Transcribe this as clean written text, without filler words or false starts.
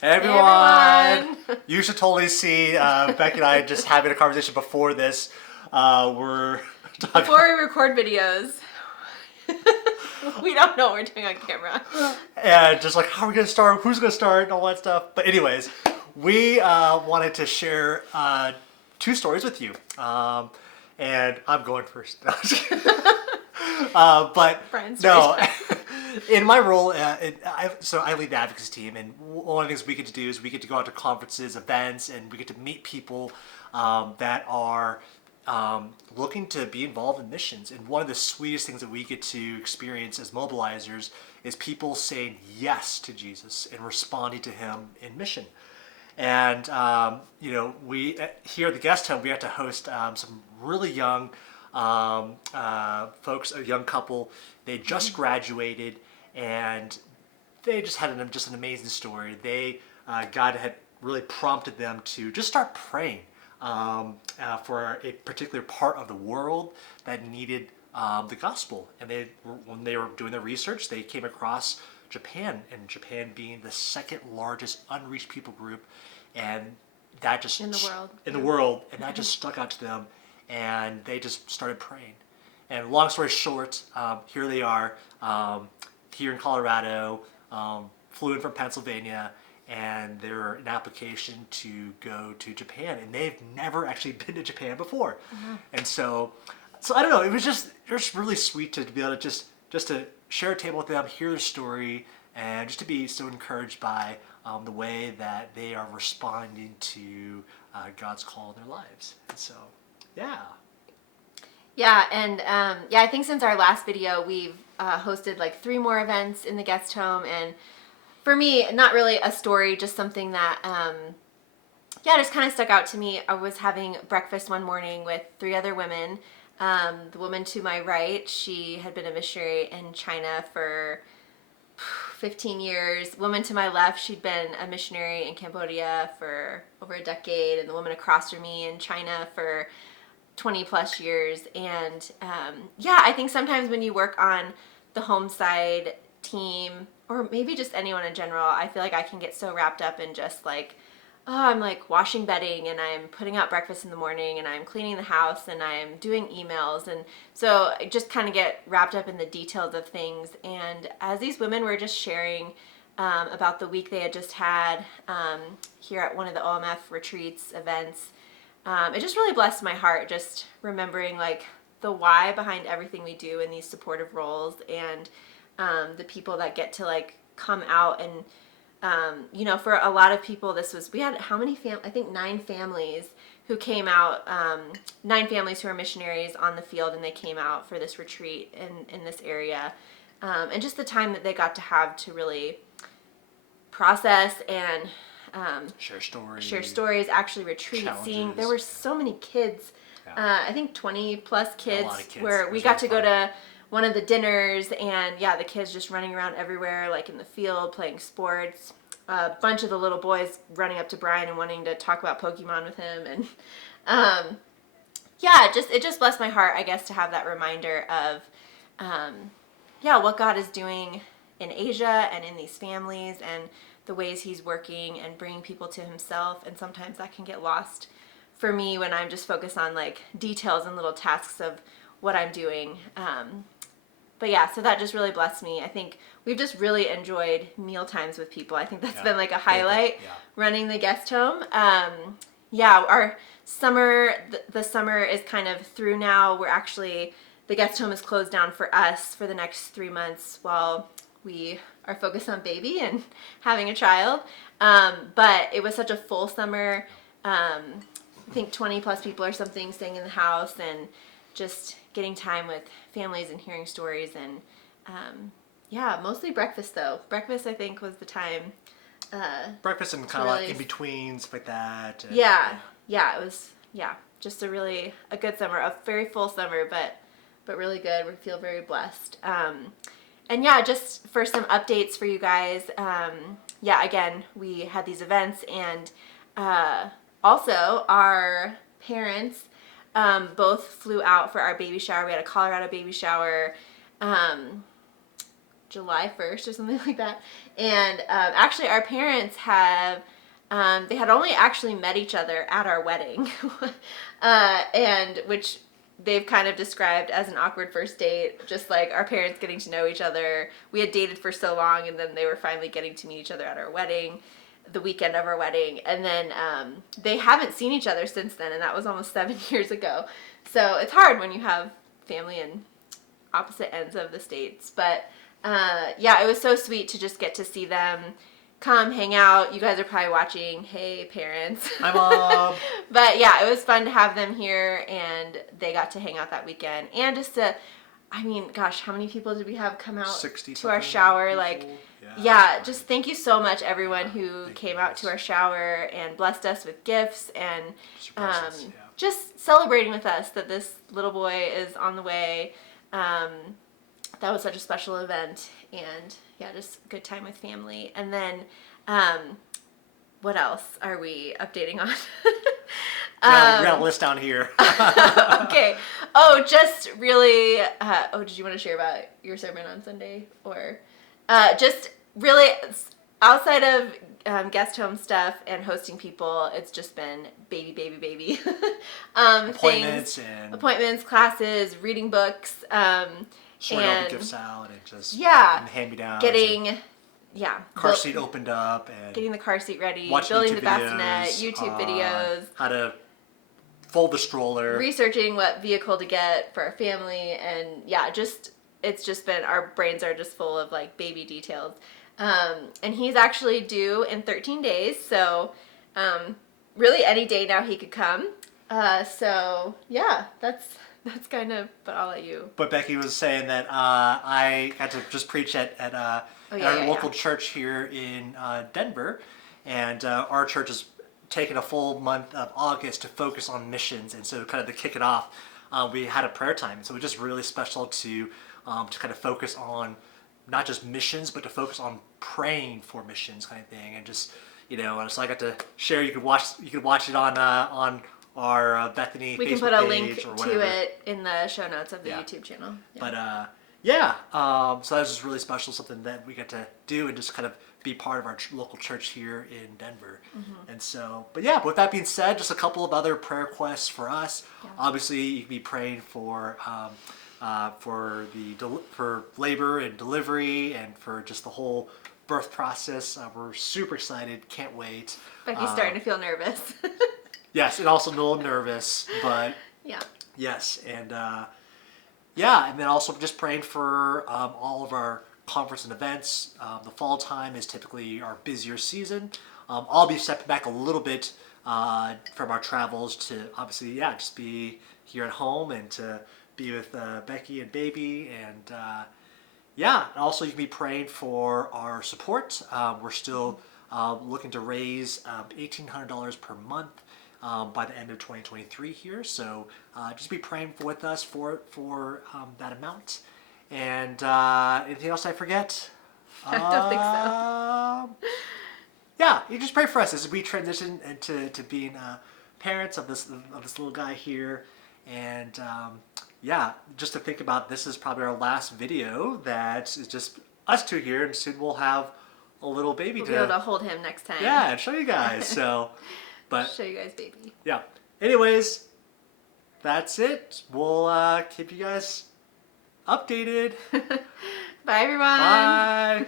Hey Hey everyone! everyone! You should totally see Becky and I just having a conversation before this. We're talking, Before we record videos, we don't know what we're doing on camera. and just like how are we gonna start, who's gonna start, and all that stuff. But anyways, we wanted to share two stories with you, and I'm going first. But Brian story no, time. in my role, so I lead the advocacy team, and one of the things we get to do is we get to go out to conferences, events, and we get to meet people that are looking to be involved in missions. And one of the sweetest things that we get to experience as mobilizers is people saying yes to Jesus and responding to Him in mission. And we here at the guest home, we had to host some really young folks, a young couple. They just graduated, and they just had just an amazing story. God had really prompted them to just start praying for a particular part of the world that needed the gospel. And when they were doing their research, they came across Japan, and Japan being the second largest unreached people group, and that just In the world. in the world, and that just stuck out to them, and they just started praying. And long story short, here they are, here in Colorado, flew in from Pennsylvania, and they're an application to go to Japan, and they've never actually been to Japan before, and so I don't know. It was really sweet to be able to just to share a table with them, hear their story, and just to be so encouraged by the way that they are responding to God's call in their lives. And so, yeah. Yeah, and I think since our last video, we've hosted like 3 more events in the guest home. And for me, not really a story, just something that, just kind of stuck out to me. I was having breakfast one morning with 3 other women. The woman to my right, she had been a missionary in China for 15 years. The woman to my left, she'd been a missionary in Cambodia for over a decade. And the woman across from me in China for 20 plus years. And I think sometimes when you work on the home side team, or maybe just anyone in general, I feel like I can get so wrapped up in just like, oh, I'm like washing bedding, and I'm putting out breakfast in the morning, and I'm cleaning the house, and I'm doing emails. And so I just kind of get wrapped up in the details of things. And as these women were just sharing about the week they had just had here at one of the OMF retreats events, it just really blessed my heart, just remembering like the why behind everything we do in these supportive roles, and the people that get to like come out. And for a lot of people, we had how many I think 9 families who came out, 9 families who are missionaries on the field, and they came out for this retreat in this area, and just the time that they got to have to really process and share stories, actually retreat, seeing there were so many kids, I think 20 plus kids, where we got to go to one of the dinners, and the kids just running around everywhere, like in the field, playing sports. A bunch of the little boys running up to Brian and wanting to talk about Pokemon with him. And it just blessed my heart, I guess, to have that reminder of what God is doing in Asia and in these families, and the ways He's working and bringing people to Himself. And sometimes that can get lost for me when I'm just focused on like details and little tasks of what I'm doing. So that just really blessed me. I think we've just really enjoyed meal times with people. I think that's been like a highlight, running the guest home. Our summer, the summer is kind of through now. The guest home is closed down for us for the next 3 months while we are focused on baby and having a child. But it was such a full summer. I think 20 plus people or something staying in the house, and just getting time with families and hearing stories. And mostly breakfast though. Breakfast, I think, was the time. Breakfast and kind of like in betweens like that. And, it was just a good summer, a very full summer, but really good. We feel very blessed. Just for some updates for you guys. Again, we had these events, and also our parents both flew out for our baby shower. We had a Colorado baby shower July 1st or something like that. And actually, our parents have, they had only actually met each other at our wedding, and which they've kind of described as an awkward first date, just like our parents getting to know each other. We had dated for so long, and then they were finally getting to meet each other at our wedding, the weekend of our wedding. And then they haven't seen each other since then, and that was almost 7 years ago. So it's hard when you have family in opposite ends of the states. But yeah, it was so sweet to just get to see them come hang out. You guys are probably watching. Hey, parents. Hi, Mom. But yeah, it was fun to have them here, and they got to hang out that weekend. And just to, I mean, gosh, how many people did we have come out 60 to our something shower? people. Like, Yeah, yeah, just thank you so much, everyone Yeah, who thank came you out to guys. our shower and blessed us with gifts and Just your presence, yeah. just celebrating with us that this little boy is on the way. That was such a special event, and yeah, just good time with family. And then, what else are we updating on? We got a list down here. Okay. Oh, just really. Did you want to share about your sermon on Sunday, or just really outside of guest home stuff and hosting people? It's just been baby. Appointments things, and appointments, classes, reading books. sorting out and the gifts out and just yeah, and hand-me-downs. getting yeah car seat opened up and getting the car seat ready, watching building YouTube the bassinet, videos, YouTube videos. how to fold the stroller. Researching what vehicle to get for our family, and yeah, it's just been, our brains are just full of like baby details. And he's actually due in 13 days, so really any day now he could come. So yeah, that's kind of, but I'll let you. But Becky was saying that I got to just preach at our local church here in Denver, and our church has taken a full month of August to focus on missions, and so kind of to kick it off, we had a prayer time. So it was just really special to kind of focus on not just missions, but to focus on praying for missions, kind of thing, and just so I got to share. You could watch it on our Bethany We Facebook can put a page link or to whatever. it in the show notes of the Yeah. YouTube channel. Yeah. But so that was just really special, something that we got to do and just kind of be part of our local church here in Denver. Mm-hmm. And so, but yeah, with that being said, just a couple of other prayer requests for us. Yeah. Obviously, you can be praying for for labor and delivery, and for just the whole birth process. We're super excited, can't wait. Becky's starting to feel nervous. Yes, and also a little nervous, but Yeah. yes, and and then also just praying for all of our conference and events. The fall time is typically our busier season. I'll be stepping back a little bit from our travels to obviously, just be here at home and to be with Becky and baby. And and also you can be praying for our support. We're still looking to raise $1,800 per month by the end of 2023 here. So just be praying with us for that amount. And anything else I forget? I don't think so. Yeah, you just pray for us as we transition into being parents of this little guy here. And just to think about, this is probably our last video that is just us two here, and soon we'll have a little baby We'll be able to hold him next time. and show you guys. So, but Show you guys baby. yeah. Anyways, that's it. We'll keep you guys updated. Bye, everyone. Bye.